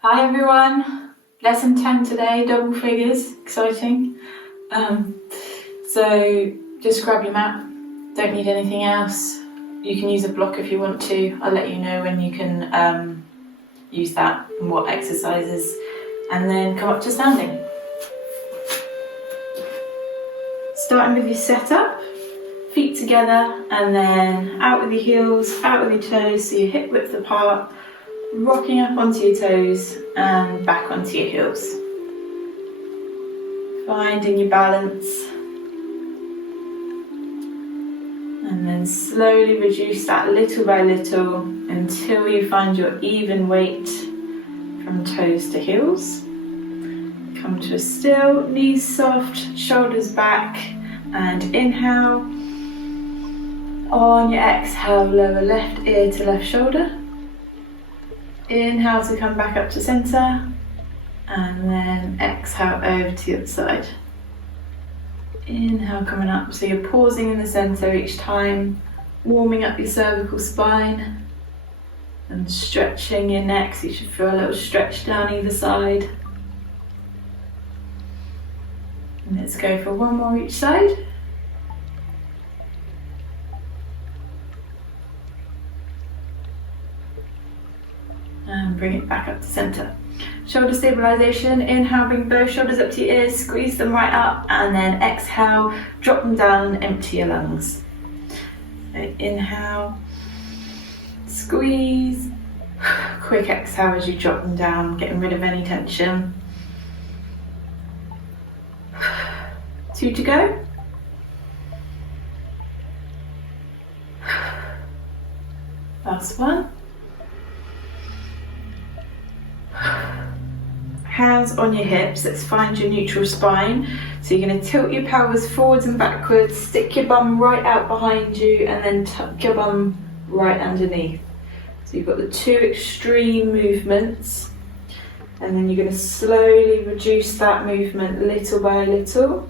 Hi everyone, lesson 10 today, double figures, exciting. So just grab your mat, don't need anything else. You can use a block if you want to. I'll let you know when you can use that and what exercises, and then come up to standing. Starting with your setup, feet together and then out with your heels, out with your toes so your hip width apart. Rocking up onto your toes and back onto your heels. Finding your balance. And then slowly reduce that little by little until you find your even weight from toes to heels. Come to a still, knees soft, shoulders back, and inhale. On your exhale, lower left ear to left shoulder. Inhale to come back up to centre, and then exhale over to the other side. Inhale coming up, so you're pausing in the centre each time, warming up your cervical spine and stretching your neck, so you should feel a little stretch down either side. And let's go for one more each side. And bring it back up to centre. Shoulder stabilisation, inhale, bring both shoulders up to your ears, squeeze them right up, and then exhale, drop them down and empty your lungs. So inhale, squeeze, quick exhale as you drop them down, getting rid of any tension. 2 to go. Last one. Hands on your hips, let's find your neutral spine. So you're going to tilt your pelvis forwards and backwards, stick your bum right out behind you, and then tuck your bum right underneath. So you've got the two extreme movements, and then you're going to slowly reduce that movement little by little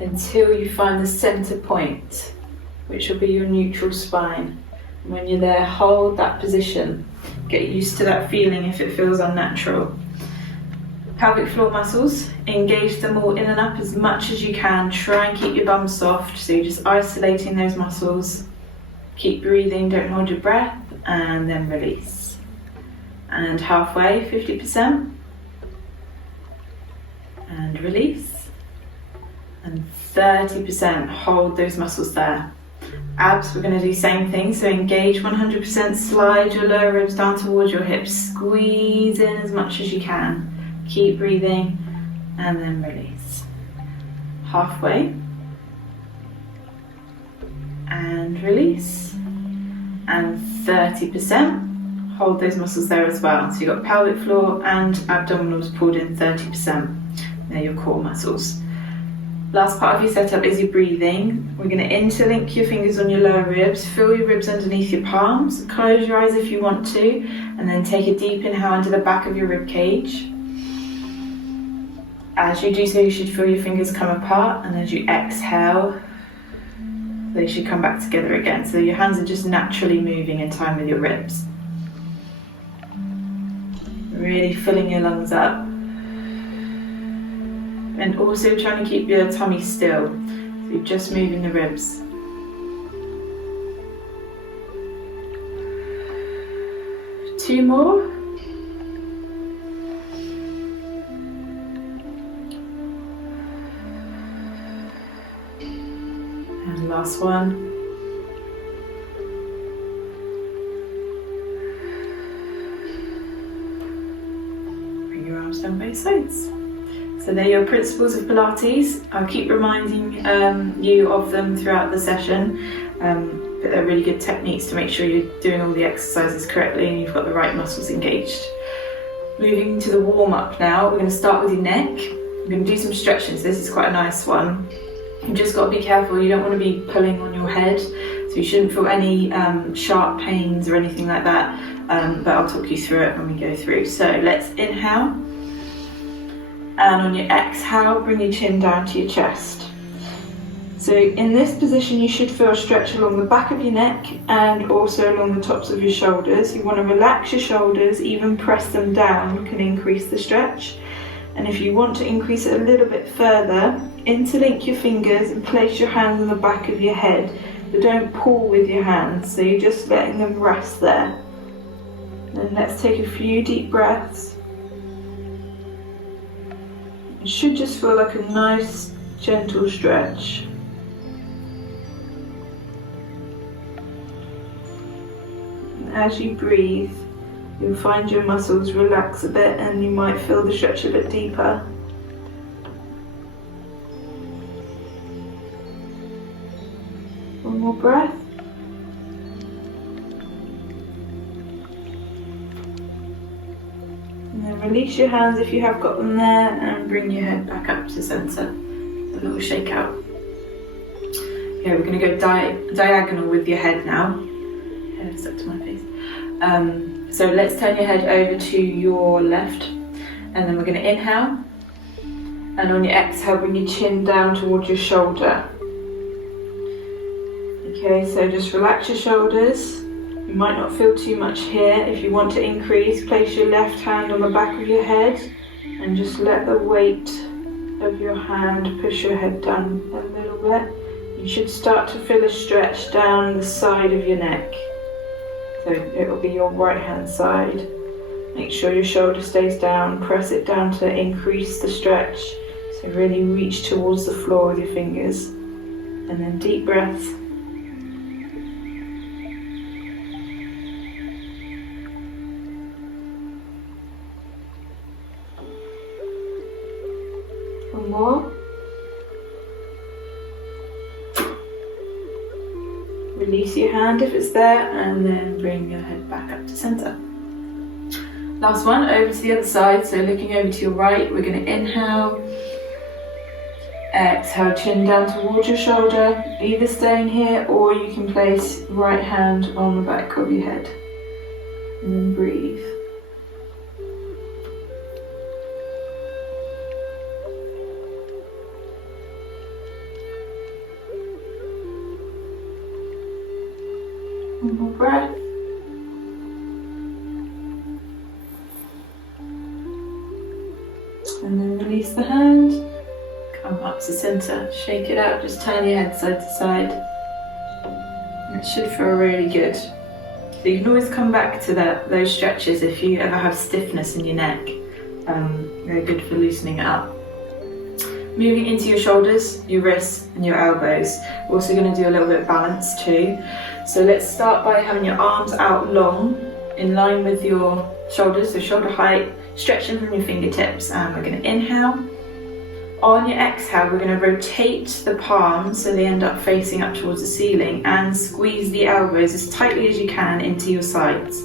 until you find the centre point, which will be your neutral spine. And when you're there, hold that position. Get used to that feeling if it feels unnatural. Pelvic floor muscles, engage them all in and up as much as you can. Try and keep your bum soft, so you're just isolating those muscles. Keep breathing, don't hold your breath, and then release. And halfway, 50%. And release. And 30%, hold those muscles there. Abs, we're going to do the same thing, so engage 100%, slide your lower ribs down towards your hips, squeeze in as much as you can, keep breathing, and then release. Halfway, and release, and 30%, hold those muscles there as well, so you've got pelvic floor and abdominals pulled in 30%, they're your core muscles. Last part of your setup is your breathing. We're going to interlink your fingers on your lower ribs, feel your ribs underneath your palms, close your eyes if you want to, and then take a deep inhale into the back of your rib cage. As you do so, you should feel your fingers come apart, and as you exhale, they should come back together again. So your hands are just naturally moving in time with your ribs. Really filling your lungs up. And also trying to keep your tummy still, so you're just moving the ribs. Two more. And last one. Bring your arms down both sides. So they're your principles of Pilates. I'll keep reminding you of them throughout the session, but they're really good techniques to make sure you're doing all the exercises correctly and you've got the right muscles engaged. Moving to the warm-up now, we're going to start with your neck. We're going to do some stretching, so this is quite a nice one. You've just got to be careful, you don't want to be pulling on your head, so you shouldn't feel any sharp pains or anything like that, but I'll talk you through it when we go through. So let's inhale. And on your exhale, bring your chin down to your chest. So in this position you should feel a stretch along the back of your neck and also along the tops of your shoulders. You want to relax your shoulders, even press them down can increase the stretch. And if you want to increase it a little bit further, interlink your fingers and place your hands on the back of your head, but don't pull with your hands, so you're just letting them rest there. And let's take a few deep breaths. It should just feel like a nice gentle stretch. And as you breathe, you'll find your muscles relax a bit and you might feel the stretch a bit deeper. One more breath. And then release your hands if you have got them there and bring your head back up to centre. A little shake out. Okay, we're going to go diagonal with your head now. Head stuck to my face. So let's turn your head over to your left, and then we're going to inhale, and on your exhale bring your chin down towards your shoulder. Okay, so just relax your shoulders. You might not feel too much here. If you want to increase, place your left hand on the back of your head and just let the weight of your hand push your head down a little bit. You should start to feel a stretch down the side of your neck. So it will be your right hand side. Make sure your shoulder stays down, press it down to increase the stretch. So really reach towards the floor with your fingers. And then deep breath. One more. Release your hand if it's there, and then bring your head back up to centre. Last one, over to the other side. So looking over to your right, we're going to inhale. Exhale, chin down towards your shoulder. Either staying here or you can place right hand on the back of your head. And then breathe. One more breath. And then release the hand. Come up to centre. Shake it out. Just turn your head side to side. And it should feel really good. So you can always come back to those stretches if you ever have stiffness in your neck. They're good for loosening it up. Moving into your shoulders, your wrists and your elbows. We're also going to do a little bit of balance too. So let's start by having your arms out long, in line with your shoulders, so shoulder height, stretching from your fingertips. And we're going to inhale. On your exhale, we're going to rotate the palms so they end up facing up towards the ceiling, and squeeze the elbows as tightly as you can into your sides.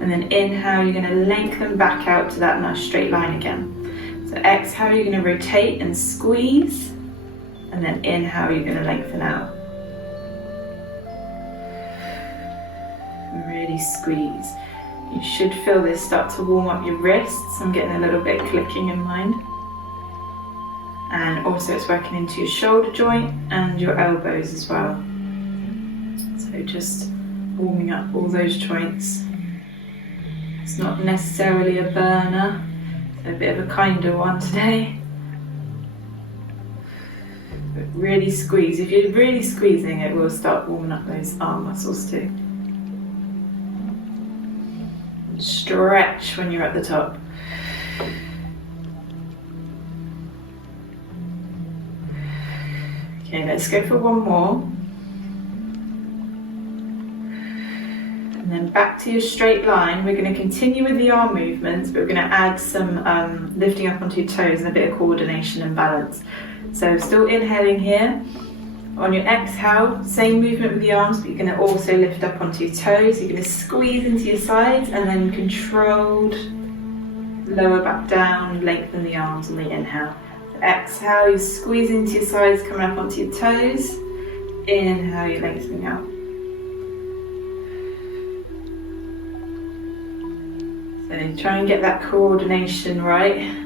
And then inhale, you're going to lengthen back out to that nice straight line again. So exhale, you're going to rotate and squeeze, and then inhale, you're going to lengthen out. And really squeeze. You should feel this start to warm up your wrists. I'm getting a little bit clicking in mine. And also it's working into your shoulder joint and your elbows as well. So just warming up all those joints. It's not necessarily a burner, it's a bit of a kinder one today. But really squeeze. If you're really squeezing, it will start warming up those arm muscles too. And stretch when you're at the top. Okay, let's go for one more. And then back to your straight line. We're going to continue with the arm movements, but we're going to add some lifting up onto your toes and a bit of coordination and balance. So still inhaling here. On your exhale, same movement with the arms, but you're going to also lift up onto your toes. You're going to squeeze into your sides and then controlled lower back down, lengthen the arms on the inhale. Exhale, you squeeze into your sides, coming up onto your toes. Inhale, you're lengthening out. So try and get that coordination right.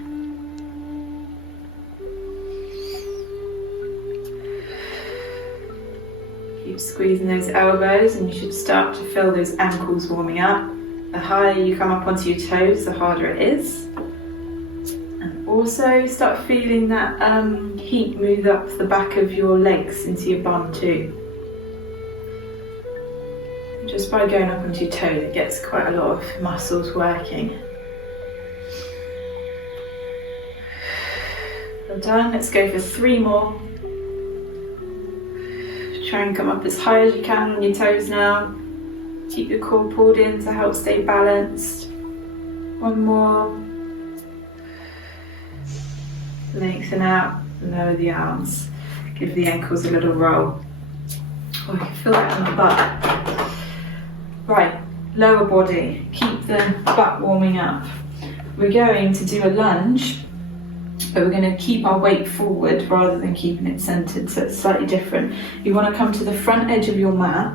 squeezing those elbows, and you should start to feel those ankles warming up. The higher you come up onto your toes, the harder it is. And also start feeling that heat move up the back of your legs into your bum too. Just by going up onto your toes, it gets quite a lot of muscles working. Well done, let's go for 3 more. Try and come up as high as you can on your toes now. Keep your core pulled in to help stay balanced. 1 more. Lengthen out, lower the arms. Give the ankles a little roll. Oh, you can feel that in the butt. Right, lower body. Keep the butt warming up. We're going to do a lunge, but we're going to keep our weight forward rather than keeping it centered, so it's slightly different. You want to come to the front edge of your mat,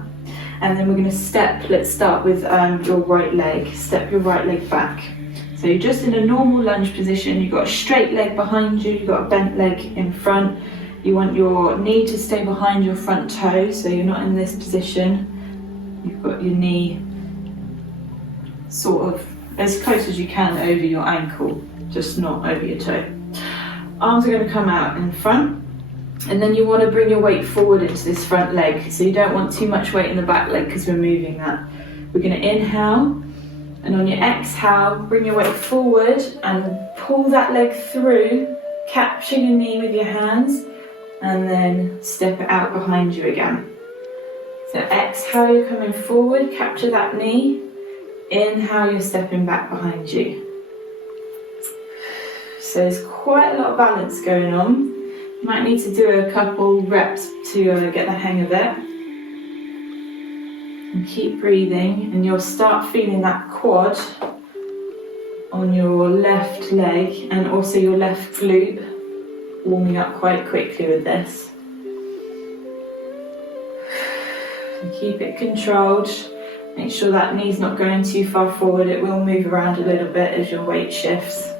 and then we're going to step. Let's start with your right leg. Step your right leg back. So you're just in a normal lunge position. You've got a straight leg behind you, you've got a bent leg in front. You want your knee to stay behind your front toe, so you're not in this position. You've got your knee sort of as close as you can over your ankle, just not over your toe. Arms are going to come out in front, and then you want to bring your weight forward into this front leg. So you don't want too much weight in the back leg because we're moving that. We're going to inhale, and on your exhale, bring your weight forward and pull that leg through, capturing your knee with your hands, and then step it out behind you again. So exhale, you're coming forward, capture that knee. Inhale, you're stepping back behind you. So there's quite a lot of balance going on. You might need to do a couple reps to get the hang of it. And keep breathing, and you'll start feeling that quad on your left leg and also your left glute warming up quite quickly with this. And keep it controlled. Make sure that knee's not going too far forward. It will move around a little bit as your weight shifts.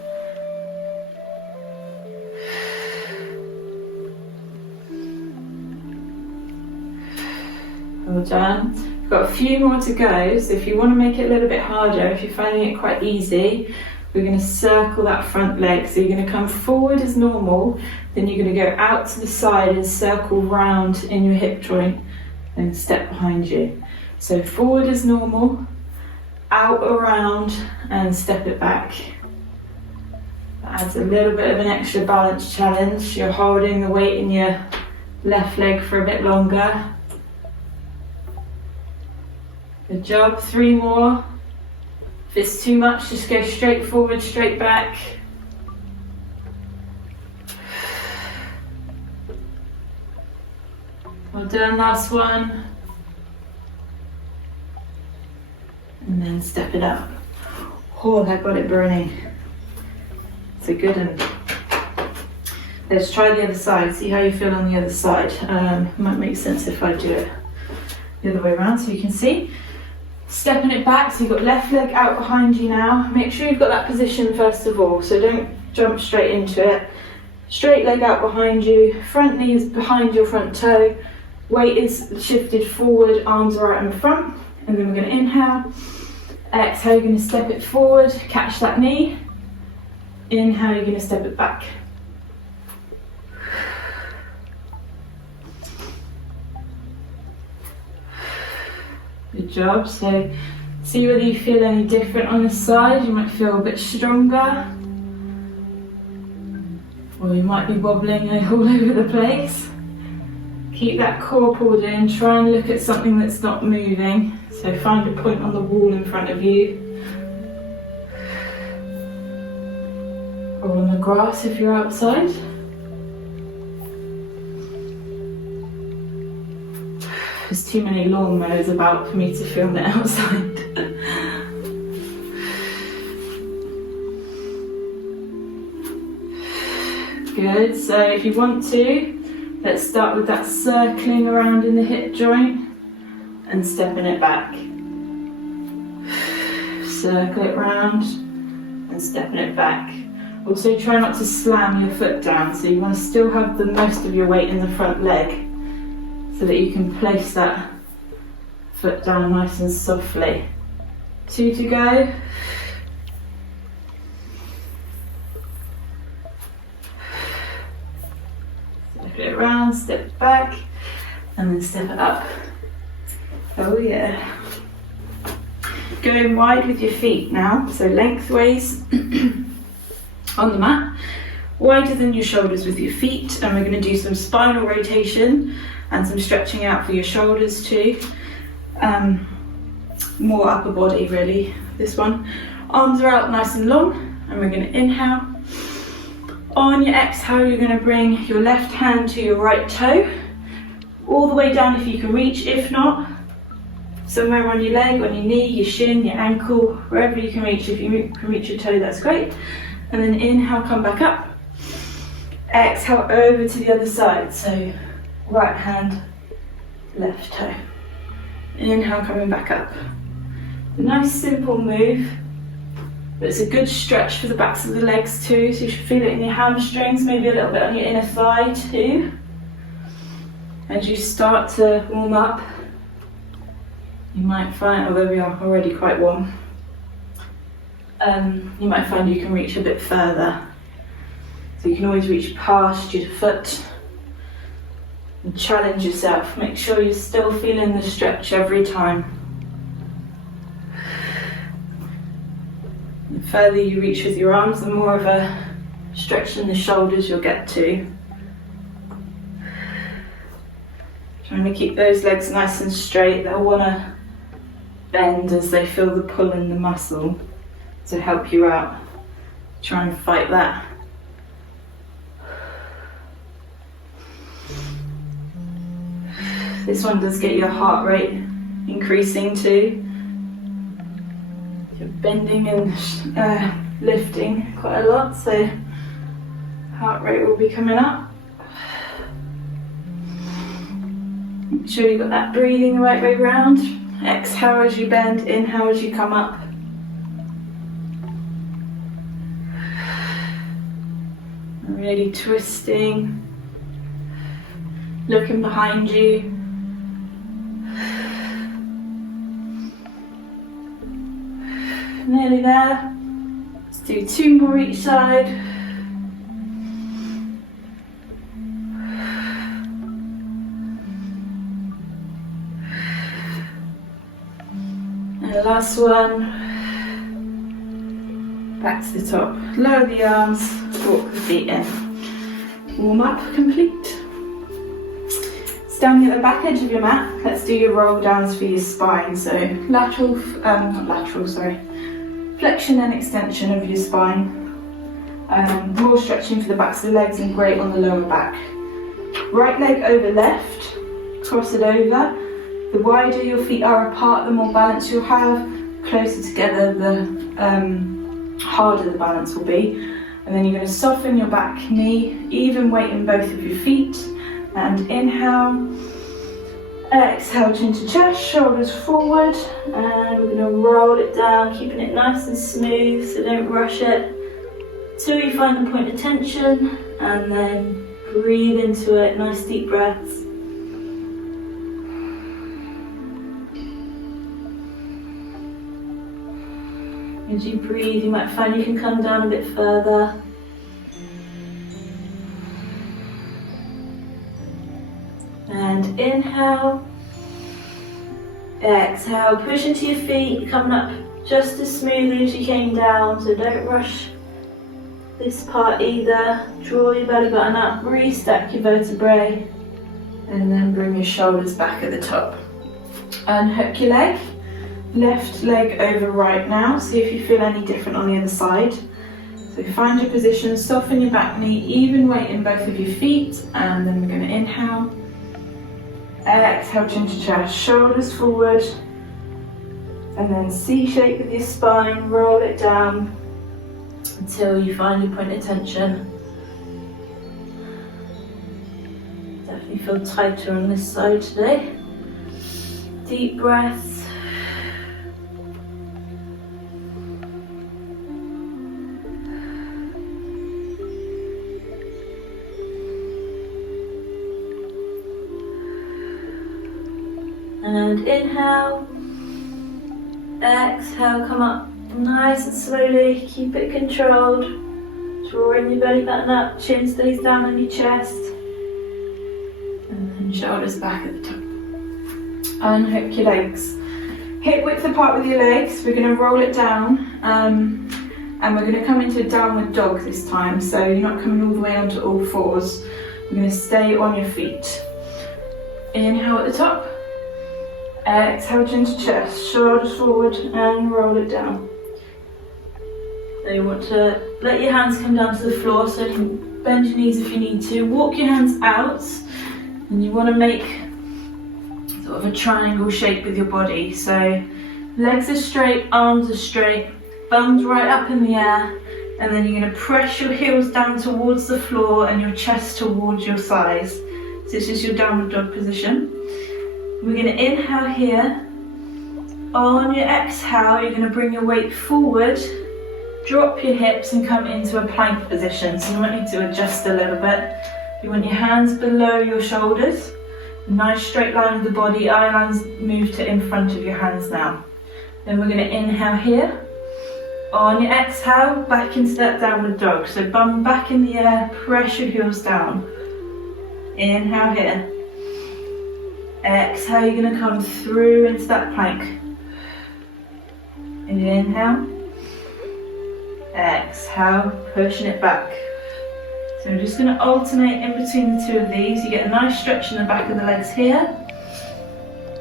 Well done. We've got a few more to go, so if you want to make it a little bit harder, if you're finding it quite easy, we're going to circle that front leg. So you're going to come forward as normal, then you're going to go out to the side and circle round in your hip joint and step behind you. So forward as normal, out, around, and step it back. That adds a little bit of an extra balance challenge. You're holding the weight in your left leg for a bit longer. Good job, 3 more. If it's too much, just go straight forward, straight back. Well done, last one. And then step it up. Oh, that got it burning. It's a good one. Let's try the other side, see how you feel on the other side. Might make sense if I do it the other way around so you can see. Stepping it back, so you've got left leg out behind you now. Make sure you've got that position first of all, so don't jump straight into it. Straight leg out behind you, front knee is behind your front toe, weight is shifted forward, arms are out in front, and then we're going to inhale. Exhale, you're going to step it forward, catch that knee. Inhale, you're going to step it back. Good job. So see whether you feel any different on the side. You might feel a bit stronger, or you might be wobbling all over the place. Keep that core pulled in. Try and look at something that's not moving. So find a point on the wall in front of you, or on the grass if you're outside. There's too many lawnmowers about for me to film it outside. Good, so if you want to, let's start with that circling around in the hip joint and stepping it back. Circle it round and stepping it back. Also try not to slam your foot down, so you want to still have the most of your weight in the front leg. so that you can place that foot down nice and softly. 2 to go. Step it around, step back, and then step it up. Oh yeah. Going wide with your feet now, so lengthways on the mat, wider than your shoulders with your feet, and we're going to do some spinal rotation and some stretching out for your shoulders too. More upper body really, this one. Arms are out nice and long, and we're going to inhale. On your exhale, you're going to bring your left hand to your right toe, all the way down if you can reach. If not, somewhere on your leg, on your knee, your shin, your ankle, wherever you can reach. If you can reach your toe, that's great. And then inhale, come back up. Exhale over to the other side. So right hand, left toe. Inhale, coming back up. A nice simple move, but it's a good stretch for the backs of the legs too. So you should feel it in your hamstrings, maybe a little bit on your inner thigh too. As you start to warm up, you might find, although we are already quite warm, you might find you can reach a bit further. So you can always reach past your foot and challenge yourself. Make sure you're still feeling the stretch every time. The further you reach with your arms, the more of a stretch in the shoulders you'll get to. Trying to keep those legs nice and straight. They'll want to bend as they feel the pull in the muscle to help you out. Try and fight that. This one does get your heart rate increasing too. You're bending and lifting quite a lot, so heart rate will be coming up. Make sure you've got that breathing the right way round. Exhale as you bend, inhale as you come up. Really twisting, looking behind you. Nearly there. Let's do 2 more each side. And the last one. Back to the top. Lower the arms, walk the feet in. Warm up complete. Standing at the back edge of your mat, let's do your roll downs for your spine. So flexion and extension of your spine. More stretching for the backs of the legs and great on the lower back. Right leg over left, cross it over. The wider your feet are apart, the more balance you'll have. Closer together, the harder the balance will be. And then you're going to soften your back knee, even weight in both of your feet. And inhale, exhale, chin to chest, shoulders forward, and we're going to roll it down, keeping it nice and smooth, so don't rush it, till you find the point of tension, and then breathe into it, nice deep breaths. As you breathe, you might find you can come down a bit further. And inhale, exhale, push into your feet, coming up just as smoothly as you came down, so don't rush this part either. Draw your belly button up, restack your vertebrae, and then bring your shoulders back at the top. Unhook your leg, left leg over right now, see if you feel any different on the other side. So find your position, soften your back knee, even weight in both of your feet, and then we're going to inhale. Exhale, chin to chest, shoulders forward, and then C shape with your spine, roll it down until you find your point of tension. Definitely feel tighter on this side today. Deep breaths. And inhale. Exhale, come up nice and slowly, keep it controlled. Drawing your belly button up, chin stays down on your chest. And then shoulders back at the top. Unhook your legs. Hip width apart with your legs. We're going to roll it down. And we're going to come into a downward dog this time. So you're not coming all the way onto all fours. You're going to stay on your feet. Inhale at the top. Exhale, chin to chest, shoulders forward and roll it down. So you want to let your hands come down to the floor, so you can bend your knees if you need to. Walk your hands out, and you want to make sort of a triangle shape with your body. So legs are straight, arms are straight, thumbs right up in the air, and then you're going to press your heels down towards the floor and your chest towards your thighs. So this is your downward dog position. We're going to inhale here. On your exhale, you're going to bring your weight forward, drop your hips and come into a plank position. So you might need to adjust a little bit. You want your hands below your shoulders. Nice straight line of the body, eye lines move to in front of your hands now. Then we're going to inhale here. On your exhale, back into that downward dog. So bum back in the air, press your heels down. Inhale here. Exhale, you're going to come through into that plank. Inhale. Exhale, pushing it back. So we're just going to alternate in between the two of these. You get a nice stretch in the back of the legs here.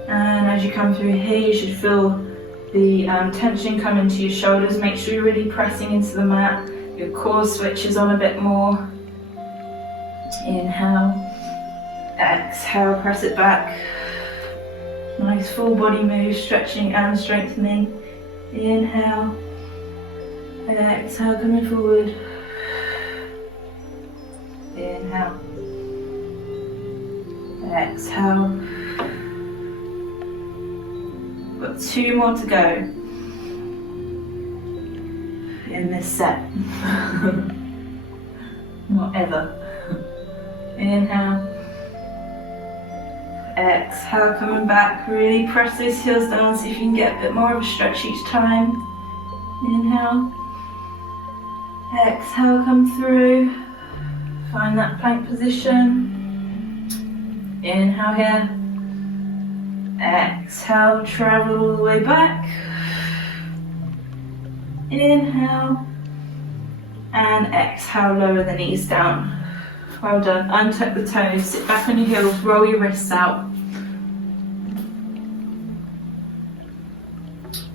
And as you come through here, you should feel the tension come into your shoulders. Make sure you're really pressing into the mat. Your core switches on a bit more. Inhale. Exhale, press it back. Nice full body move, stretching and strengthening. Inhale. Exhale, coming forward. Inhale. Exhale. Got 2 more to go in this set. Not ever. Inhale. Exhale, coming back. Really press those heels down, see if you can get a bit more of a stretch each time. Inhale. Exhale, come through. Find that plank position. Inhale here. Exhale, travel all the way back. Inhale. And exhale, lower the knees down. Well done. Untuck the toes, sit back on your heels, roll your wrists out.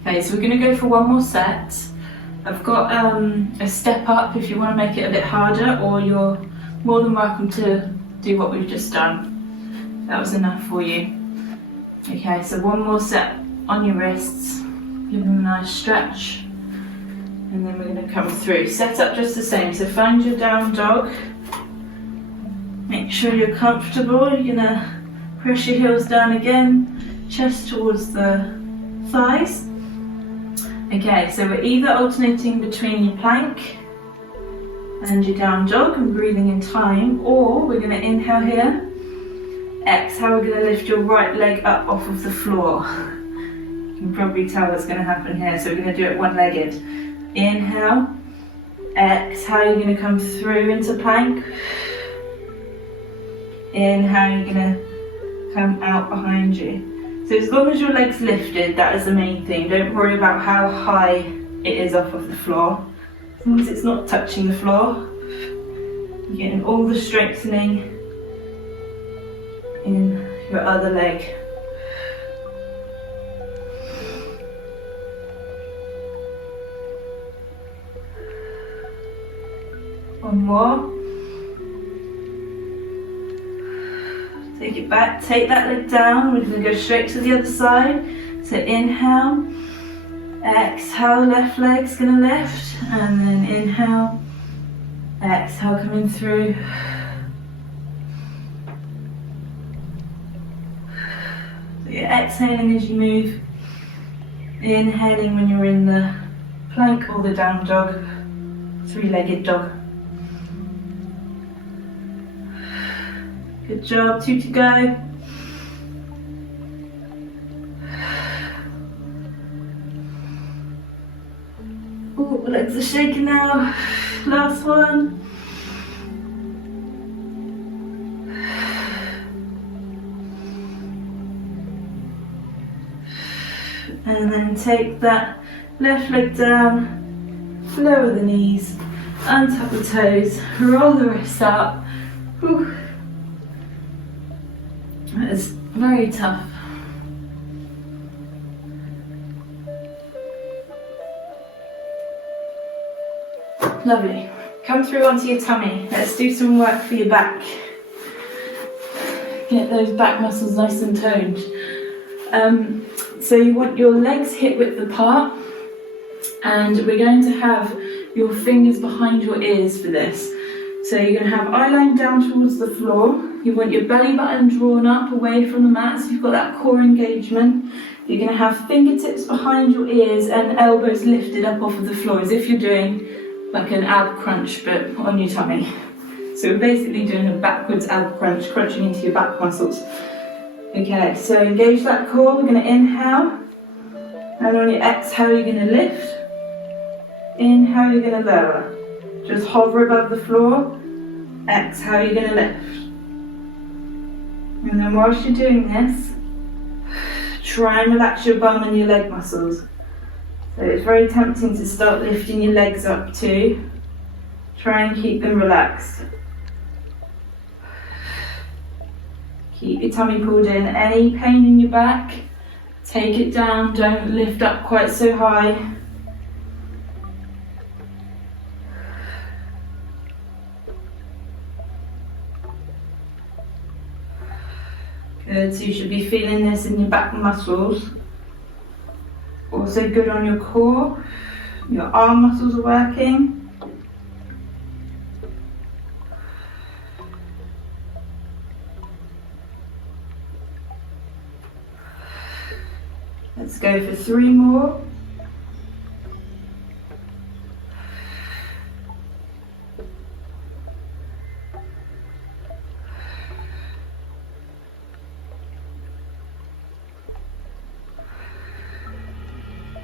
Okay, so we're going to go for one more set. I've got a step up if you want to make it a bit harder, or you're more than welcome to do what we've just done. That was enough for you. Okay, so one more set on your wrists. Give them a nice stretch. And then we're going to come through. Set up just the same. So find your down dog. Make sure you're comfortable. You're going to press your heels down again. Chest towards the thighs. Okay, so we're either alternating between your plank and your down dog and breathing in time, or we're going to inhale here. Exhale, we're going to lift your right leg up off of the floor. You can probably tell what's going to happen here, so we're going to do it one-legged. Inhale. Exhale, you're going to come through into plank. Inhale, you're going to come out behind you. So as long as your leg's lifted, that is the main thing. Don't worry about how high it is off of the floor. As long as it's not touching the floor, you're getting all the strengthening in your other leg. One more. Take it back, take that leg down. We're going to go straight to the other side. So inhale, exhale, left leg's going to lift, and then inhale, exhale, coming through. So you're exhaling as you move, inhaling when you're in the plank or the down dog, 3-legged dog. Good job, 2 to go. Legs are shaking now. Last one. And then take that left leg down, lower the knees, untap the toes, roll the wrists up. Whew. That is very tough. Lovely. Come through onto your tummy. Let's do some work for your back. Get those back muscles nice and toned. So you want your legs hip width apart, and we're going to have your fingers behind your ears for this. So you're going to have eye line down towards the floor. You want your belly button drawn up away from the mat, so you've got that core engagement. You're going to have fingertips behind your ears and elbows lifted up off of the floor, as if you're doing like an ab crunch but on your tummy. So we're basically doing a backwards ab crunch, crunching into your back muscles. Okay, so engage that core. We're going to inhale, and on your exhale you're going to lift. Inhale, you're going to lower. Just hover above the floor. Exhale, you're going to lift. And then whilst you're doing this, try and relax your bum and your leg muscles. So it's very tempting to start lifting your legs up too. Try and keep them relaxed. Keep your tummy pulled in. Any pain in your back, take it down. Don't lift up quite so high. Good, so you should be feeling this in your back muscles. Also good on your core. Your arm muscles are working. Let's go for 3 more.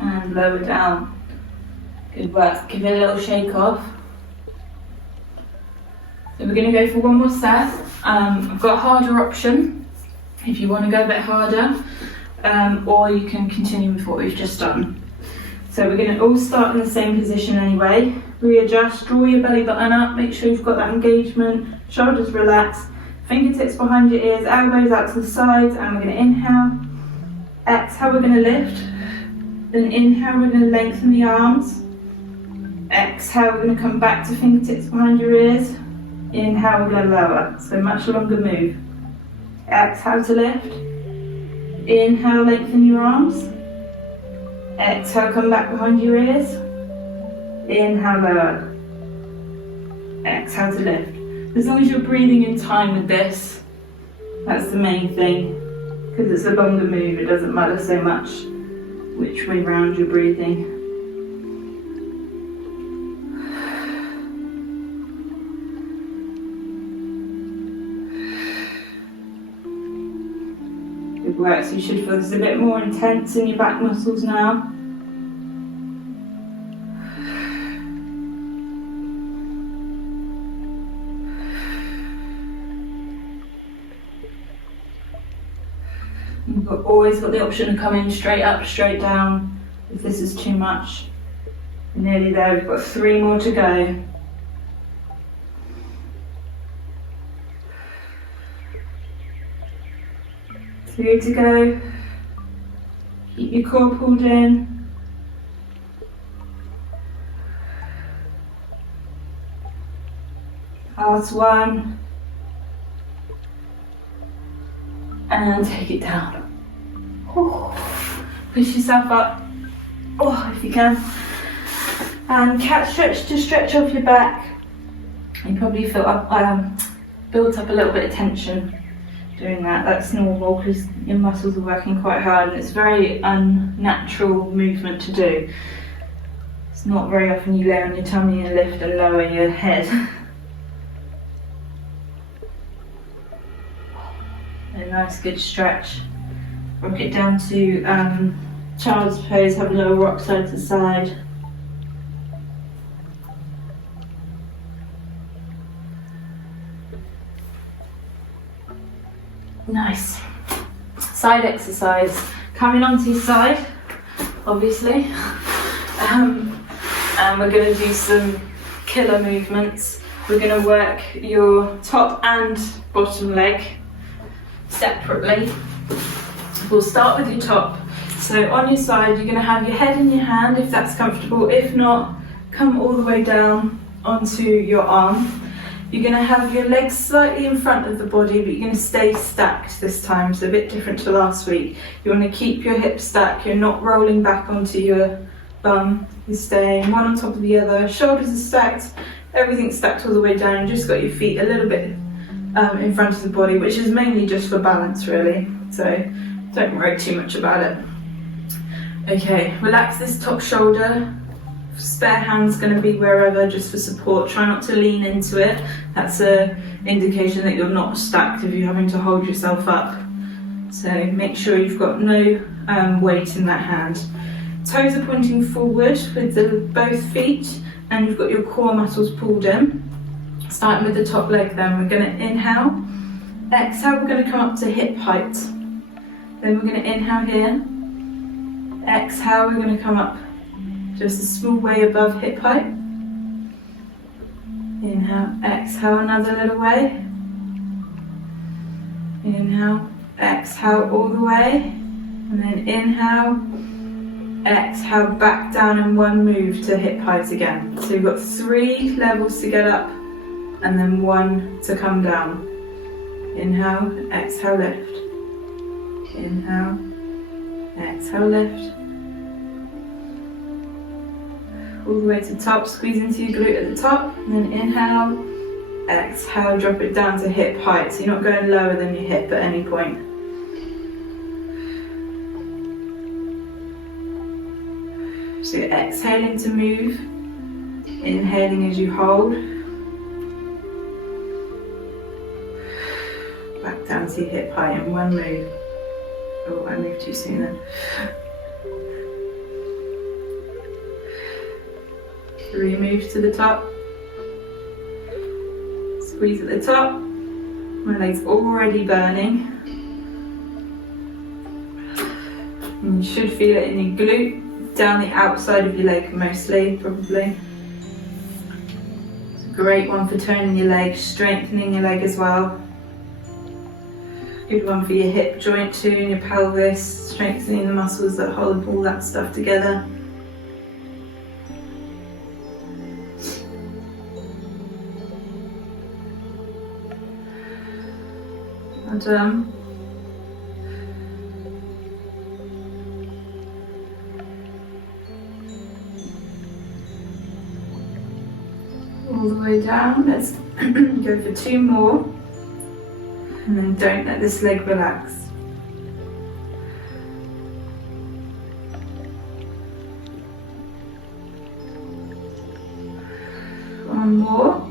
And lower down. Good work. Give it a little shake off. So we're going to go for 1 more set. I've got a harder option if you want to go a bit harder. Or you can continue with what we've just done. So we're going to all start in the same position anyway. Readjust, draw your belly button up, make sure you've got that engagement, shoulders relaxed, fingertips behind your ears, elbows out to the sides, and we're going to inhale. Exhale, we're going to lift. Then inhale, we're going to lengthen the arms. Exhale, we're going to come back to fingertips behind your ears. Inhale, we're going to lower. So much longer move. Exhale to lift. Inhale, lengthen your arms. Exhale, come back behind your ears. Inhale, lower. Exhale to lift. As long as you're breathing in time with this, that's the main thing. Because it's a longer move, it doesn't matter so much which way round you're breathing. Good work, so you should feel this a bit more intense in your back muscles now. You've always got the option of coming straight up, straight down if this is too much. Nearly there, we've got 3 more to go. Two to go. Keep your core pulled in. Last one. And take it down. Push yourself up, if you can. And cat stretch to stretch off your back. You probably feel built up a little bit of tension doing that. That's normal because your muscles are working quite hard, and it's a very unnatural movement to do. It's not very often you lay on your tummy and lift and lower your head. A nice good stretch. Rock it down to child's pose, have a little rock side to side. Nice. Side exercise. Coming onto your side, obviously. And we're going to do some killer movements. We're going to work your top and bottom leg separately. We'll start with your top. So on your side, you're going to have your head in your hand if that's comfortable. If not, come all the way down onto your arm. You're going to have your legs slightly in front of the body, but you're going to stay stacked this time, so a bit different to last week. You want to keep your hips stacked, you're not rolling back onto your bum, you're staying one on top of the other, shoulders are stacked, everything's stacked all the way down, you just got your feet a little bit in front of the body, which is mainly just for balance really, so don't worry too much about it. Okay, relax this top shoulder. Spare hand's going to be wherever, just for support. Try not to lean into it. That's an indication that you're not stacked if you're having to hold yourself up. So make sure you've got no weight in that hand. Toes are pointing forward with both feet, and you've got your core muscles pulled in. Starting with the top leg then, we're going to inhale. Exhale, we're going to come up to hip height. Then we're going to inhale here. Exhale, we're going to come up just a small way above hip height. Inhale, exhale another little way. Inhale, exhale all the way. And then inhale, exhale back down in one move to hip height again. So you've got 3 levels to get up and then 1 to come down. Inhale, exhale, lift. Inhale, exhale, lift. All the way to the top, squeeze into your glute at the top, and then inhale, exhale, drop it down to hip height, so you're not going lower than your hip at any point. So you're exhaling to move, inhaling as you hold, back down to your hip height in one move. Oh, I moved too soon then. 3 moves to the top. Squeeze at the top. My leg's already burning. And you should feel it in your glute, down the outside of your leg mostly, probably. It's a great one for toning your leg, strengthening your leg as well. Good one for your hip joint too, and your pelvis, strengthening the muscles that hold all that stuff together. And all the way down. Let's go for 2 more, and then don't let this leg relax. One more.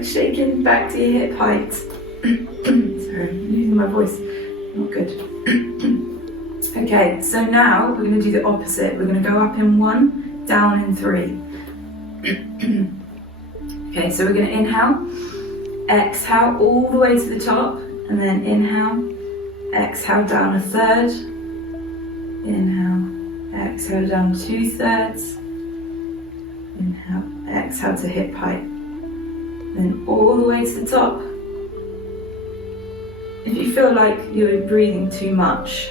Shaking back to your hip height. Sorry, I'm losing my voice. Not good. Okay, so now we're going to do the opposite. We're going to go up in 1, down in 3. Okay, so we're going to inhale, exhale all the way to the top, and then inhale, exhale down a third, inhale, exhale down 2/3, inhale, exhale to hip height. Then all the way to the top. If you feel like you're breathing too much,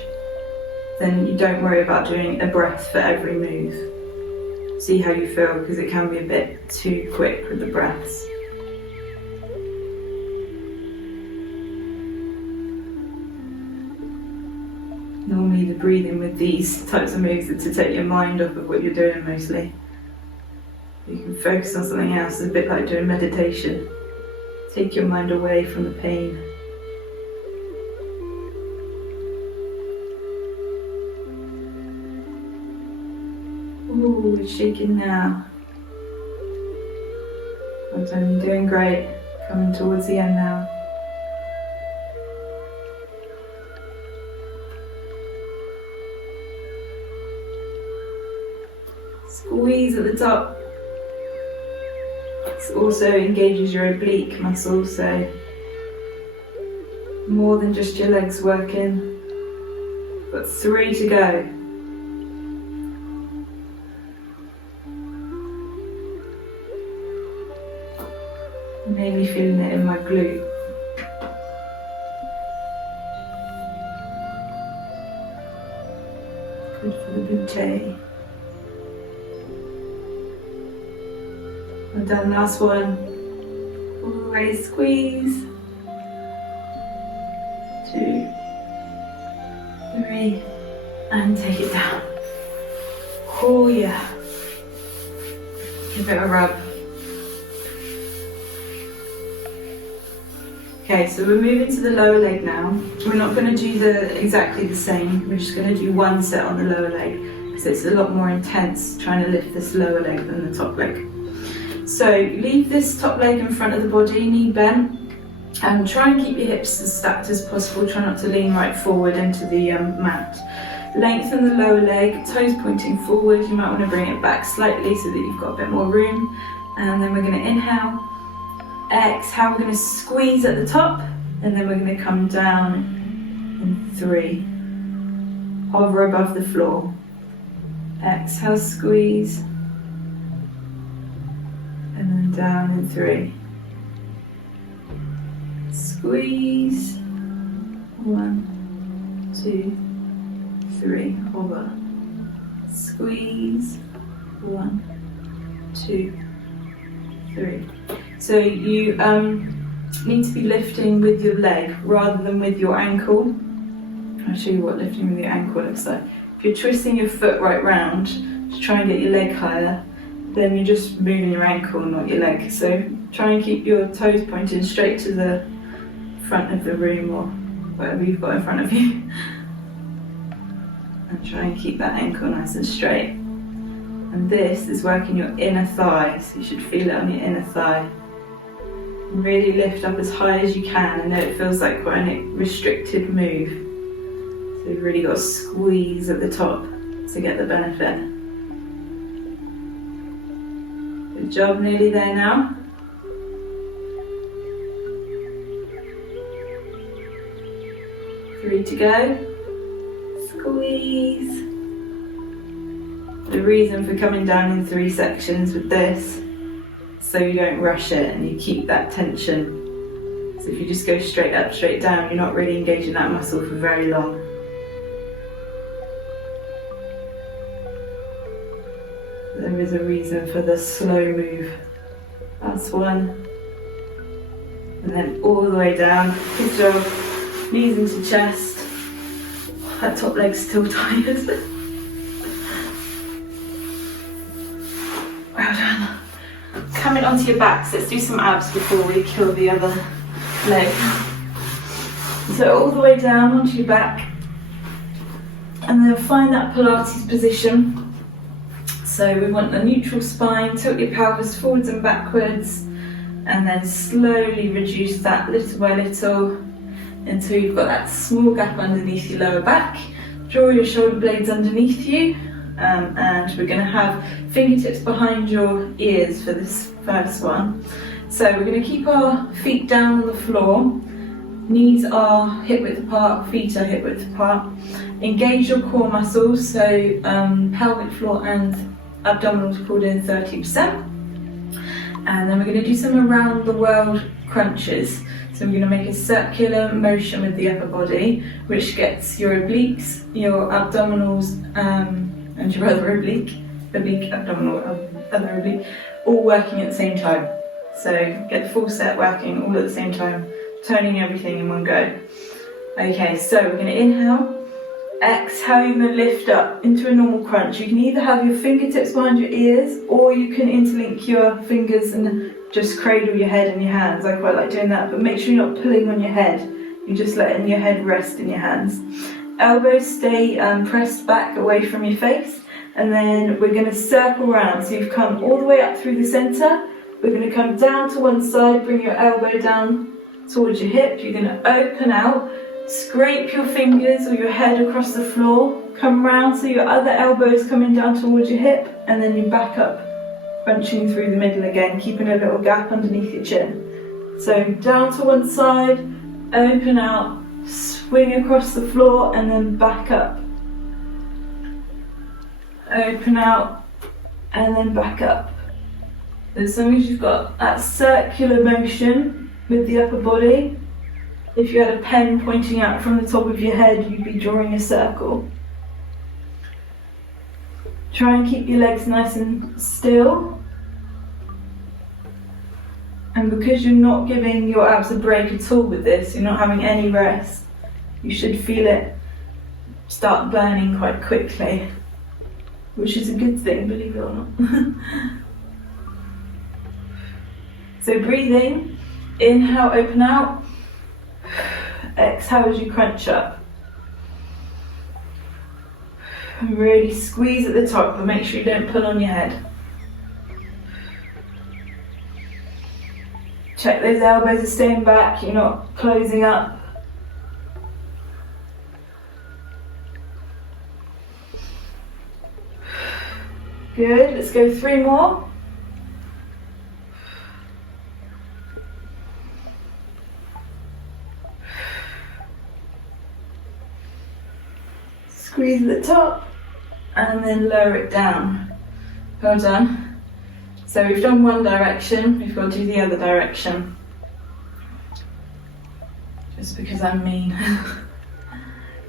then you don't worry about doing a breath for every move. See how you feel, because it can be a bit too quick with the breaths. Normally the breathing with these types of moves is to take your mind off of what you're doing mostly. You can focus on something else. It's a bit like doing meditation. Take your mind away from the pain. Ooh, it's shaking now. Well done, you're doing great. Coming towards the end now. Squeeze at the top. This also engages your oblique muscle, so more than just your legs working. Got 3 to go. Maybe feeling it in my glute. Good for the butte. Well done, last one. All the way, squeeze. 2, 3, and take it down. Oh yeah. Give it a rub. Okay, so we're moving to the lower leg now. We're not going to do exactly the same. We're just going to do one set on the lower leg because it's a lot more intense trying to lift this lower leg than the top leg. So leave this top leg in front of the body, knee bent, and try and keep your hips as stacked as possible. Try not to lean right forward into the mat. Lengthen the lower leg, toes pointing forward. You might want to bring it back slightly so that you've got a bit more room. And then we're going to inhale. Exhale, we're going to squeeze at the top, and then we're going to come down in 3. Hover above the floor. Exhale, squeeze, and then down in 3. Squeeze. 1, 2, 3. Hover. Squeeze. 1, 2, 3. So you need to be lifting with your leg rather than with your ankle. I'll show you what lifting with your ankle looks like. If you're twisting your foot right round to try and get your leg higher, then you're just moving your ankle, not your leg. So try and keep your toes pointing straight to the front of the room or whatever you've got in front of you. And try and keep that ankle nice and straight. And this is working your inner thigh, so you should feel it on your inner thigh. And really lift up as high as you can. I know it feels like quite a restricted move. So you've really got to squeeze at the top to get the benefit. Good job, nearly there now. Three to go. Squeeze. The reason for coming down in 3 sections with this, so you don't rush it and you keep that tension. So if you just go straight up, straight down, you're not really engaging that muscle for very long. There is a reason for the slow move. Last one. And then all the way down. Good job. Knees into chest. That top leg's still tired. Well done. Coming onto your backs, let's do some abs before we kill the other leg. So all the way down onto your back, and then find that Pilates position. So we want a neutral spine, tilt your pelvis forwards and backwards, and then slowly reduce that little by little until you've got that small gap underneath your lower back. Draw your shoulder blades underneath you. And we're going to have fingertips behind your ears for this first one. So we're going to keep our feet down on the floor. Knees are hip width apart, feet are hip width apart. Engage your core muscles, so pelvic floor and abdominals pulled in 30%. And then we're going to do some around the world crunches. So we're going to make a circular motion with the upper body, which gets your obliques, your abdominals, and your other oblique, abdominal, other oblique, all working at the same time. So get the full set working all at the same time, toning everything in one go. Okay, so we're going to inhale, exhale, you're going to lift up into a normal crunch. You can either have your fingertips behind your ears, or you can interlink your fingers and just cradle your head in your hands. I quite like doing that, but make sure you're not pulling on your head. You're just letting your head rest in your hands. Elbows stay pressed back away from your face, and then we're going to circle around. So you've come all the way up through the centre. We're going to come down to one side, bring your elbow down towards your hip. You're going to open out, scrape your fingers or your head across the floor, come round so your other elbow is coming down towards your hip, and then you back up, crunching through the middle again, keeping a little gap underneath your chin. So down to one side, open out, swing across the floor, and then back up. Open out, and then back up. As long as you've got that circular motion with the upper body, if you had a pen pointing out from the top of your head, you'd be drawing a circle. Try and keep your legs nice and still. And because you're not giving your abs a break at all with this, you're not having any rest, you should feel it start burning quite quickly, which is a good thing, believe it or not. So breathing, inhale, open out. Exhale as you crunch up. And really squeeze at the top, but make sure you don't pull on your head. Check those elbows are staying back, you're not closing up. Good, let's go 3 more. Squeeze at the top and then lower it down. Well done. So we've done one direction, we've got to do the other direction. Just because I'm mean.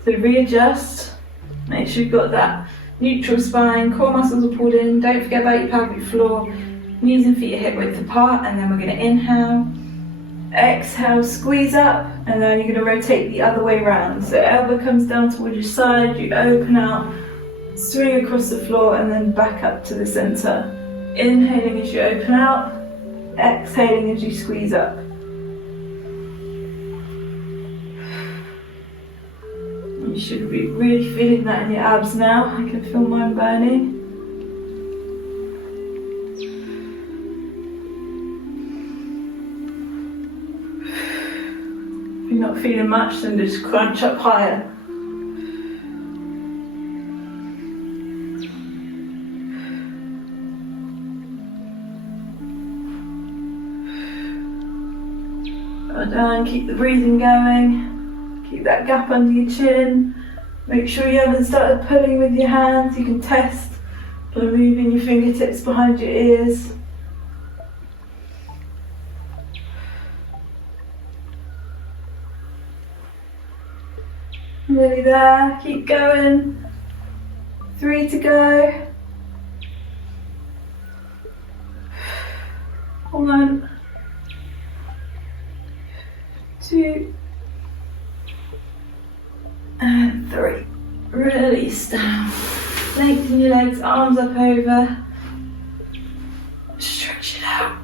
So readjust, make sure you've got that neutral spine, core muscles are pulled in, don't forget about your pelvic floor, knees and feet are hip width apart, and then we're going to inhale, exhale, squeeze up, and then you're going to rotate the other way around. So elbow comes down towards your side, you open out, swing across the floor, and then back up to the centre. Inhaling as you open out, exhaling as you squeeze up. You should be really feeling that in your abs now. I can feel mine burning. If you're not feeling much, then just crunch up higher. Well done, keep the breathing going. Keep that gap under your chin. Make sure you haven't started pulling with your hands. You can test by moving your fingertips behind your ears. Nearly there, keep going. 3 to go. 1, 2, and 3. Release down. Lengthen your legs, arms up over. Stretch it out.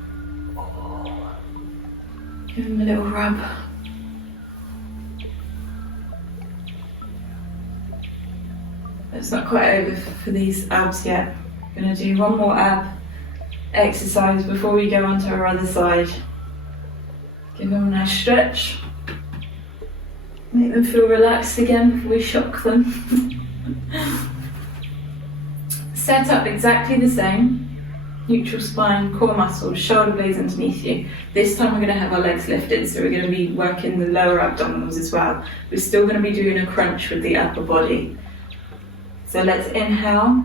Give them a little rub. It's not quite over for these abs yet. We're going to do one more ab exercise before we go on to our other side. Give them a nice stretch. Make them feel relaxed again before we shock them. Set up exactly the same. Neutral spine, core muscles, shoulder blades underneath you. This time we're going to have our legs lifted, so we're going to be working the lower abdominals as well. We're still going to be doing a crunch with the upper body. So let's inhale,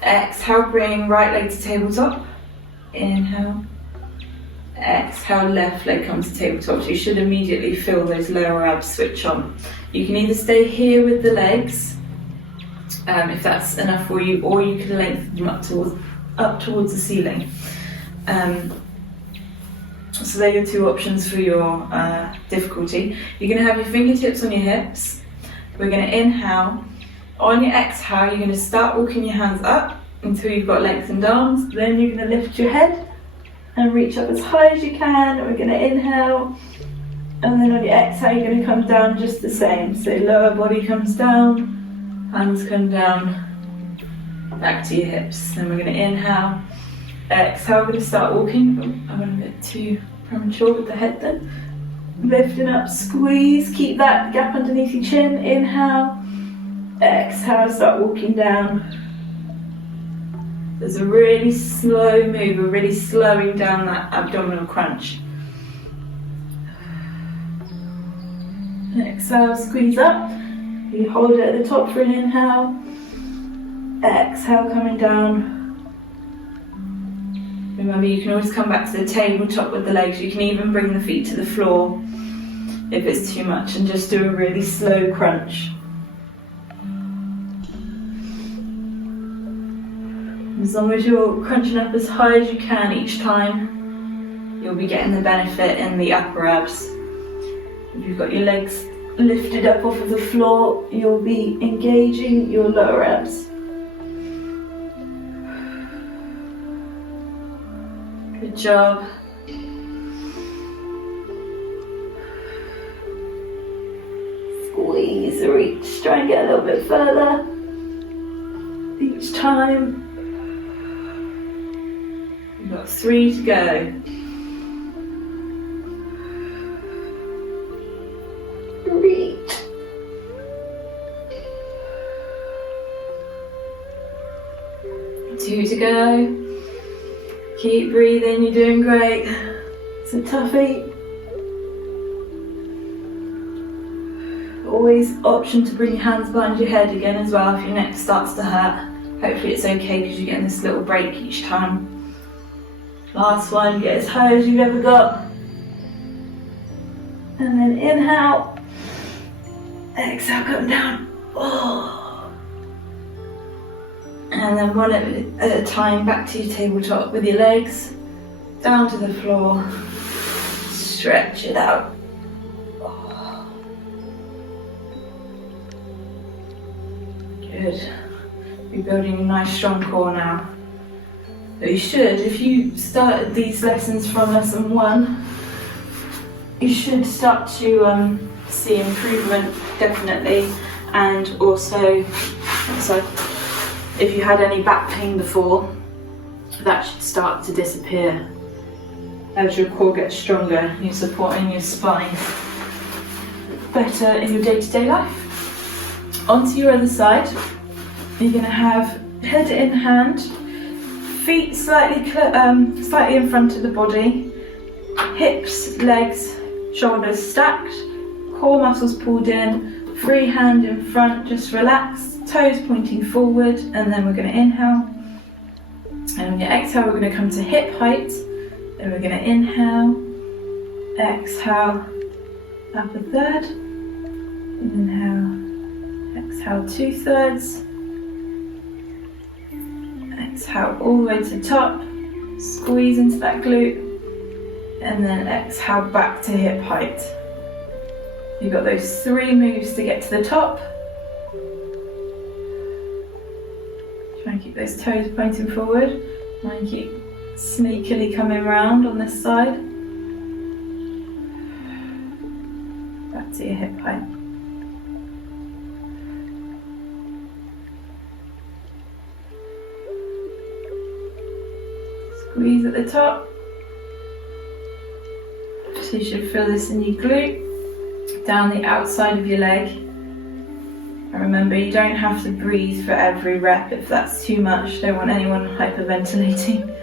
exhale, bring right leg to tabletop. Inhale, exhale, left leg comes to tabletop. So you should immediately feel those lower abs switch on. You can either stay here with the legs, if that's enough for you, or you can lengthen them up towards the ceiling. So they're your 2 options for your difficulty. You're going to have your fingertips on your hips. We're going to inhale. On your exhale, you're going to start walking your hands up until you've got lengthened arms. Then you're going to lift your head and reach up as high as you can. We're going to inhale, and then on your exhale, you're going to come down just the same. So lower body comes down, hands come down, back to your hips. Then we're going to inhale, exhale. We're going to start walking. Oh, I went a bit too premature with the head then. Lifting up, squeeze, keep that gap underneath your chin. Inhale. Exhale, start walking down. There's a really slow move, we're really slowing down that abdominal crunch. Exhale, squeeze up. You hold it at the top for an inhale. Exhale, coming down. Remember, you can always come back to the tabletop with the legs. You can even bring the feet to the floor if it's too much, and just do a really slow crunch. As long as you're crunching up as high as you can each time, you'll be getting the benefit in the upper abs. If you've got your legs lifted up off of the floor, you'll be engaging your lower abs. Good job. Squeeze the reach, try and get a little bit further each time. You've got 3 to go. Reach. 2 to go. Keep breathing, you're doing great. It's a toughie. Always option to bring your hands behind your head again as well if your neck starts to hurt. Hopefully it's okay because you're getting this little break each time. Last one, get as high as you've ever got. And then inhale. Exhale, come down. Oh. And then one at a time, back to your tabletop with your legs down to the floor. Stretch it out. Oh. Good. You're building a nice strong core now. But you should, if you started these lessons from lesson 1, you should start to see improvement, definitely. And also, if you had any back pain before, that should start to disappear as your core gets stronger. You're supporting your spine better in your day-to-day life. Onto your other side, you're going to have head in hand, feet slightly in front of the body, hips, legs, shoulders stacked, core muscles pulled in, free hand in front, just relax, toes pointing forward, and then we're going to inhale. And on your exhale, we're going to come to hip height, then we're going to inhale, exhale, up a third, inhale, exhale 2/3, exhale all the way to the top, squeeze into that glute, and then exhale back to hip height. You've got those 3 moves to get to the top. Try and keep those toes pointing forward. Try and keep sneakily coming round on this side. Back to your hip height. Squeeze at the top. So you should feel this in your glute, down the outside of your leg. And remember, you don't have to breathe for every rep if that's too much. Don't want anyone hyperventilating.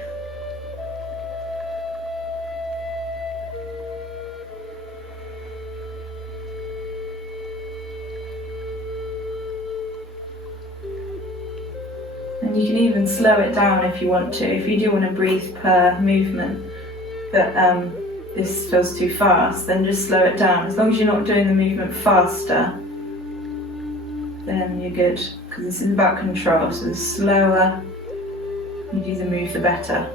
And you can even slow it down if you want to, if you do want to breathe per movement. But this feels too fast, then just slow it down. As long as you're not doing the movement faster, then you're good, because this is about control. So the slower you do the move, the better.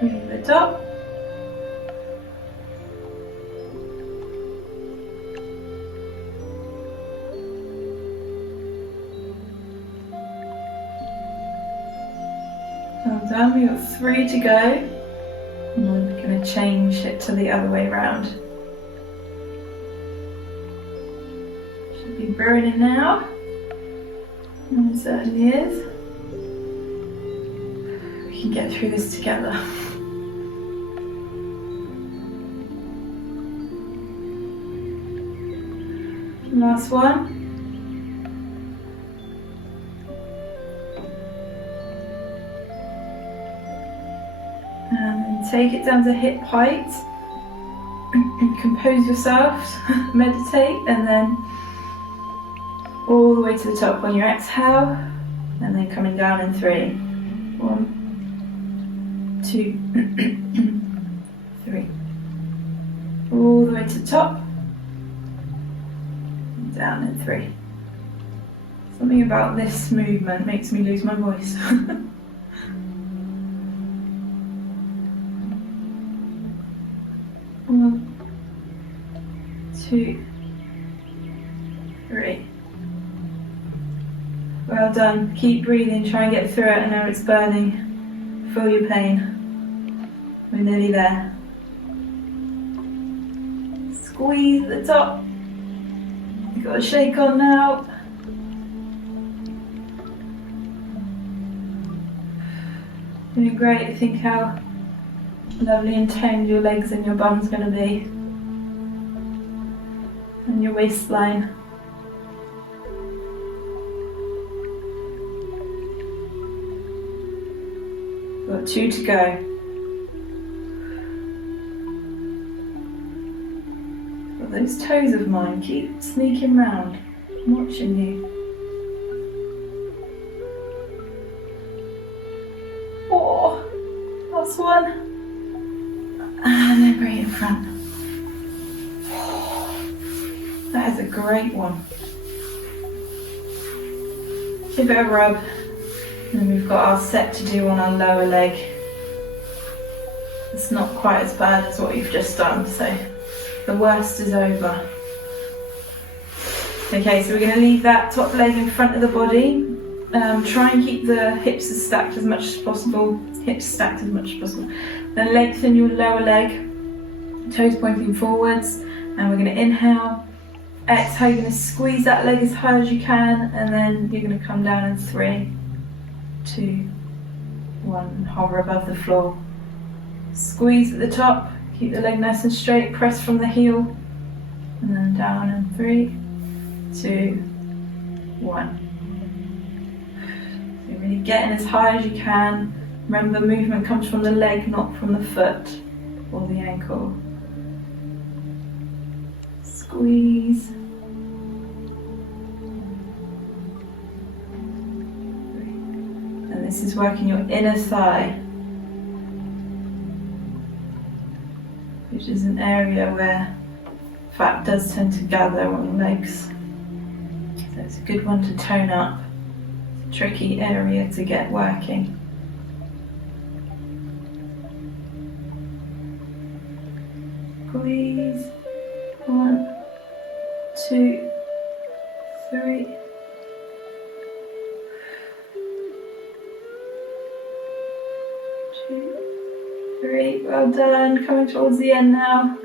Move the top. Well done, we've got 3 to go. And we're going to change it to the other way around. Should be burning now. And it certainly is. We can get through this together. Last one. And then take it down to hip height. Compose yourself, meditate, and then all the way to the top on your exhale, and then coming down in 3. 1, 2, 3. All the way to the top, and down in 3. Something about this movement makes me lose my voice. 1, 2, 3. Well done. Keep breathing, try and get through it. I know it's burning. Feel your pain. We're nearly there. Squeeze at the top. You've got a shake on now. Doing great. Think how lovely and toned your legs and your bum's going to be. And your waistline. Got 2 to go. Got those toes of mine, keep sneaking round. I'm watching you. 4. Last one. And then bring it in front. That is a great one. Give it a rub. And then we've got our set to do on our lower leg. It's not quite as bad as what you've just done, so the worst is over. Okay, so we're going to leave that top leg in front of the body. Try and keep the hips as stacked as much as possible. Then lengthen your lower leg, toes pointing forwards, and we're going to inhale. Exhale, you're going to squeeze that leg as hard as you can, and then you're going to come down in 3, 2, 1, and hover above the floor. Squeeze at the top, keep the leg nice and straight, press from the heel, and then down in 3, 2, 1. So really getting as high as you can. Remember, movement comes from the leg, not from the foot or the ankle. Squeeze. 3. And this is working your inner thigh, which is an area where fat does tend to gather on the legs. So it's a good one to tone up. It's a tricky area to get working. Squeeze. 1, 2, 3. 2, 3. Well done. Coming towards the end now.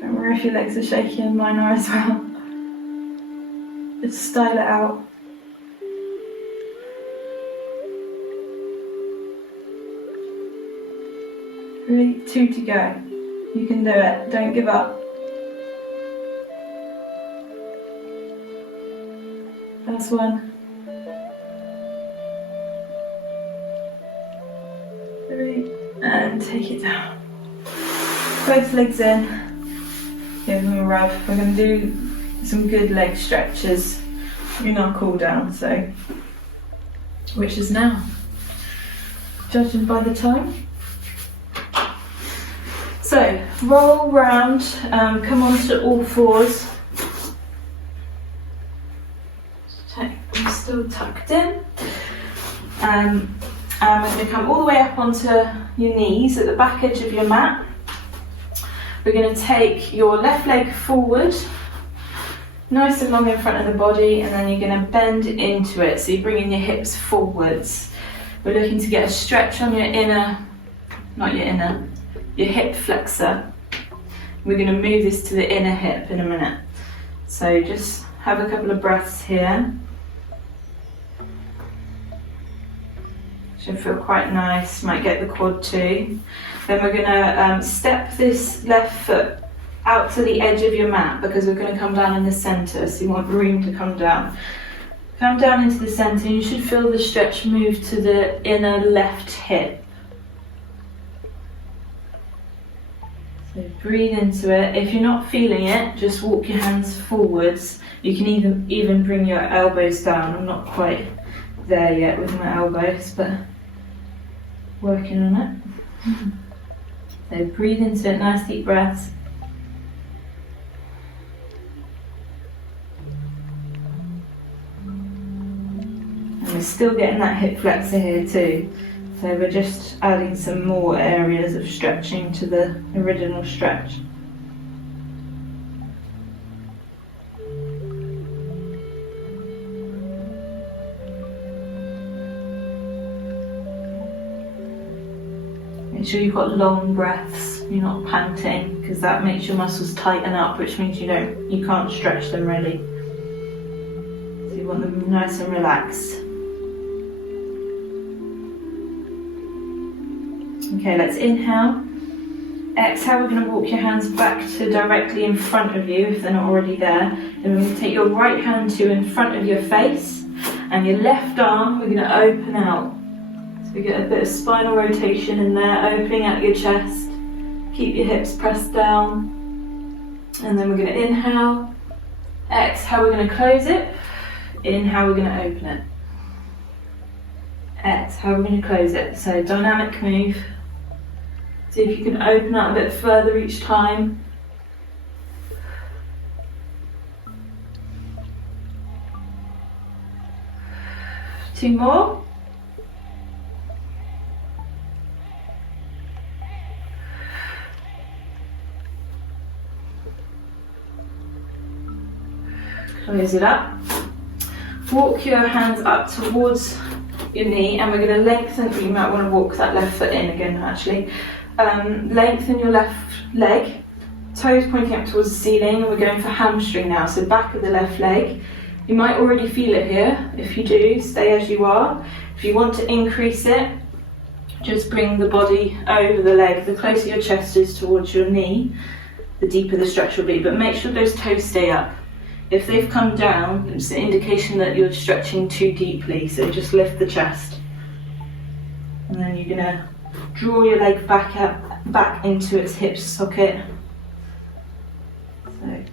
Don't worry if your legs are shaky, and mine are as well. Just style it out. 3, 2 to go. You can do it. Don't give up. Last one. 3, and take it down. Both legs in. Give them a rub. We're going to do some good leg stretches in our cool down. So, which is now, judging by the time. So, roll round, come onto all fours. I'm still tucked in. And we're going to come all the way up onto your knees at the back edge of your mat. We're going to take your left leg forward, nice and long in front of the body, and then you're going to bend into it. So you're bringing your hips forwards. We're looking to get a stretch on your your hip flexor. We're going to move this to the inner hip in a minute. So just have a couple of breaths here. Should feel quite nice, might get the quad too. Then we're gonna step this left foot out to the edge of your mat because we're gonna come down in the center, so you want room to come down. Come down into the center, and you should feel the stretch move to the inner left hip. So breathe into it. If you're not feeling it, just walk your hands forwards. You can even bring your elbows down. I'm not quite there yet with my elbows, but working on it. So breathe into it, nice deep breaths. And we're still getting that hip flexor here too. So we're just adding some more areas of stretching to the original stretch. Make sure you've got long breaths, you're not panting, because that makes your muscles tighten up, which means you can't stretch them really. So you want them nice and relaxed. Okay, let's inhale. Exhale, we're going to walk your hands back to directly in front of you if they're not already there. Then we're going to take your right hand to in front of your face, and your left arm we're going to open out. So we get a bit of spinal rotation in there, opening out your chest. Keep your hips pressed down. And then we're going to inhale. Exhale, we're going to close it. Inhale, we're going to open it. Exhale, we're going to close it. So dynamic move. See if you can open out a bit further each time. Two more. Close it up. Walk your hands up towards your knee, and we're going to lengthen. You might want to walk that left foot in again actually. Lengthen your left leg, toes pointing up towards the ceiling, and we're going for hamstring now, so back of the left leg. You might already feel it here. If you do, stay as you are. If you want to increase it, just bring the body over the leg. The closer your chest is towards your knee, the deeper the stretch will be, but make sure those toes stay up. If they've come down, it's an indication that you're stretching too deeply, so just lift the chest. And then you're going to draw your leg back into its hip socket. So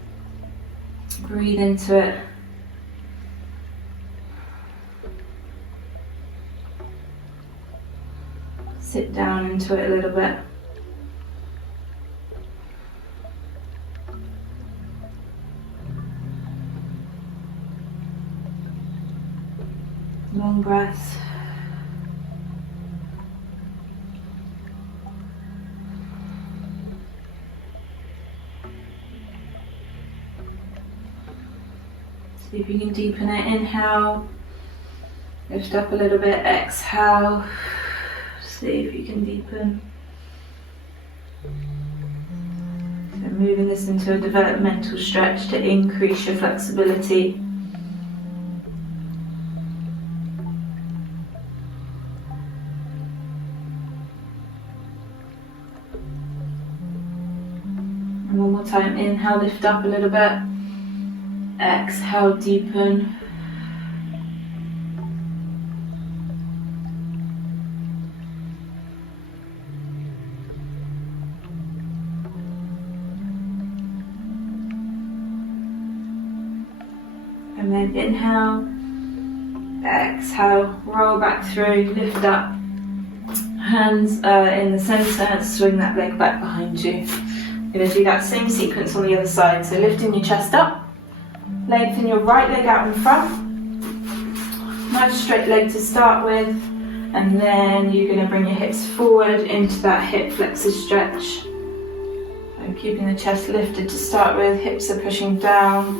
breathe into it. Sit down into it a little bit. Long breaths. See if you can deepen it. Inhale, lift up a little bit. Exhale, see if you can deepen. So moving this into a developmental stretch to increase your flexibility. And one more time. Inhale, lift up a little bit. Exhale, deepen. And then inhale, exhale, roll back through, lift up. Hands in the centre, swing that leg back behind you. You're going to do that same sequence on the other side. So lifting your chest up. Lengthen your right leg out in front. Nice straight leg to start with, and then you're going to bring your hips forward into that hip flexor stretch. And keeping the chest lifted to start with, hips are pushing down.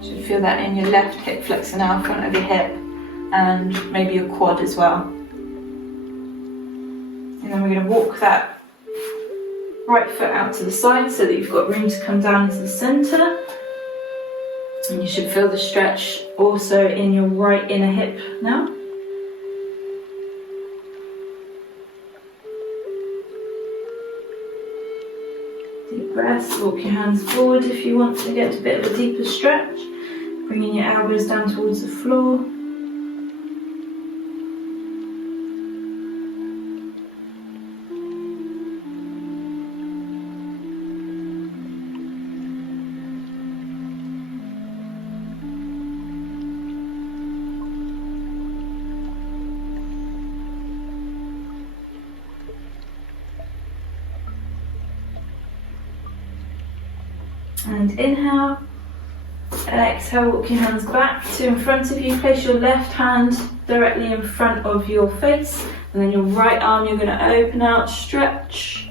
You should feel that in your left hip flexor now, front of your hip, and maybe your quad as well. And then we're going to walk that right foot out to the side so that you've got room to come down into the centre. And you should feel the stretch also in your right inner hip now. Deep breaths, walk your hands forward if you want to get a bit of a deeper stretch. Bringing your elbows down towards the floor. And inhale, exhale, walk your hands back to in front of you. Place your left hand directly in front of your face, and then your right arm you're going to open out, stretch,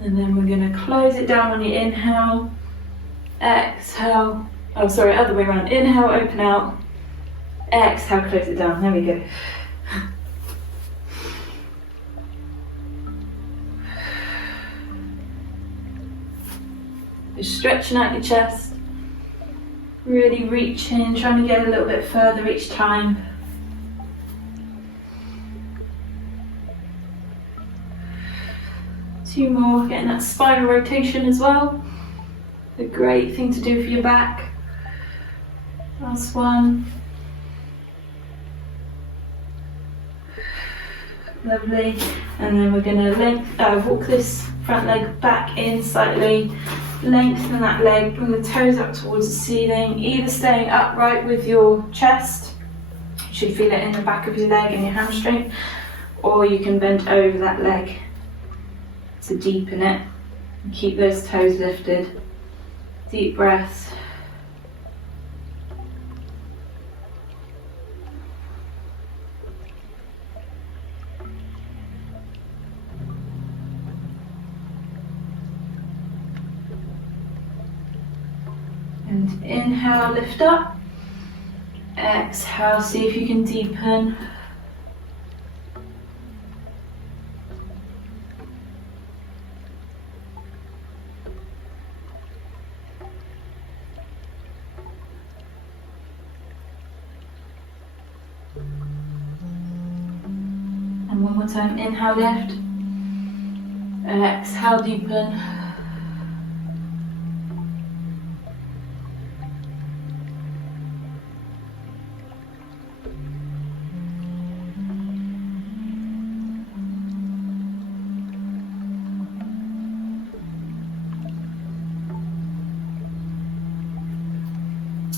and then we're going to close it down on your inhale, exhale, oh sorry, other way around, inhale, open out, exhale, close it down, there we go. Just stretching out your chest, really reaching, trying to get a little bit further each time. Two more, getting that spinal rotation as well. A great thing to do for your back. Last one. Lovely. And then we're going to walk this front leg back in slightly. Lengthen that leg, bring the toes up towards the ceiling, either staying upright with your chest, you should feel it in the back of your leg and your hamstring, or you can bend over that leg to deepen it and keep those toes lifted. Deep breaths. And inhale, lift up. Exhale, see if you can deepen. And one more time, inhale, lift. Exhale, deepen.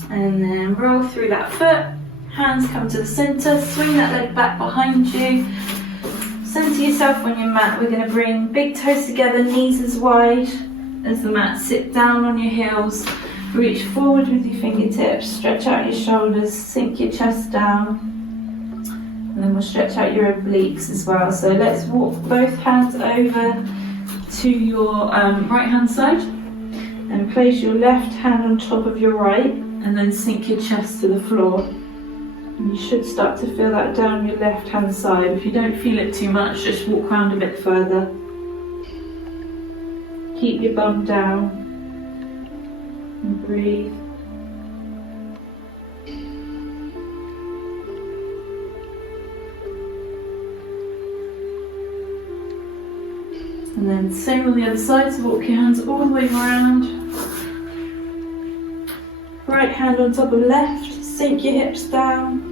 And then roll through that foot, hands come to the centre, swing that leg back behind you, centre yourself on your mat. We're going to bring big toes together, knees as wide as the mat, sit down on your heels, reach forward with your fingertips, stretch out your shoulders, sink your chest down, and then we'll stretch out your obliques as well. So let's walk both hands over to your right hand side and place your left hand on top of your right, and then sink your chest to the floor. And you should start to feel that down your left hand side. If you don't feel it too much, just walk around a bit further. Keep your bum down and breathe. And then same on the other side, so walk your hands all the way around. Right hand on top of left, sink your hips down,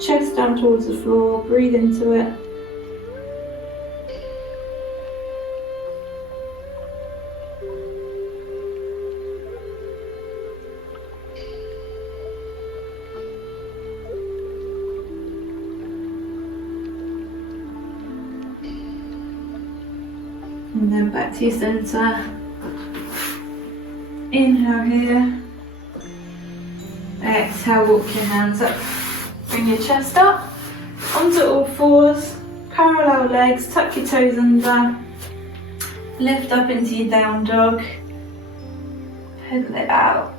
chest down towards the floor, breathe into it. And then back to your centre. Inhale here. Exhale, walk your hands up. Bring your chest up onto all fours. Parallel legs, tuck your toes under. Lift up into your down dog. Pedal it out.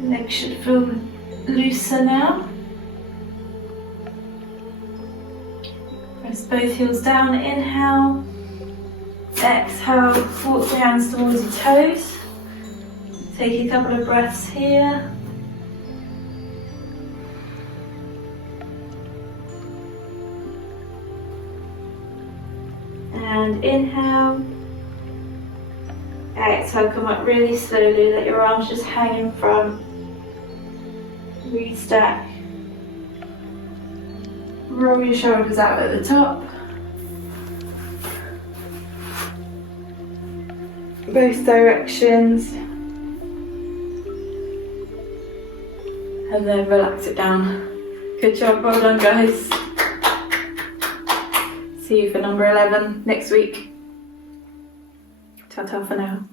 Your legs should feel looser now. Press both heels down. Inhale. Exhale, walk your hands towards your toes. Take a couple of breaths here. And inhale. Exhale, come up really slowly, let your arms just hang in front. Restack. Roll your shoulders out at the top. Both directions. And then relax it down. Good job, well done guys. See you for number 11 next week. Ta-ta for now.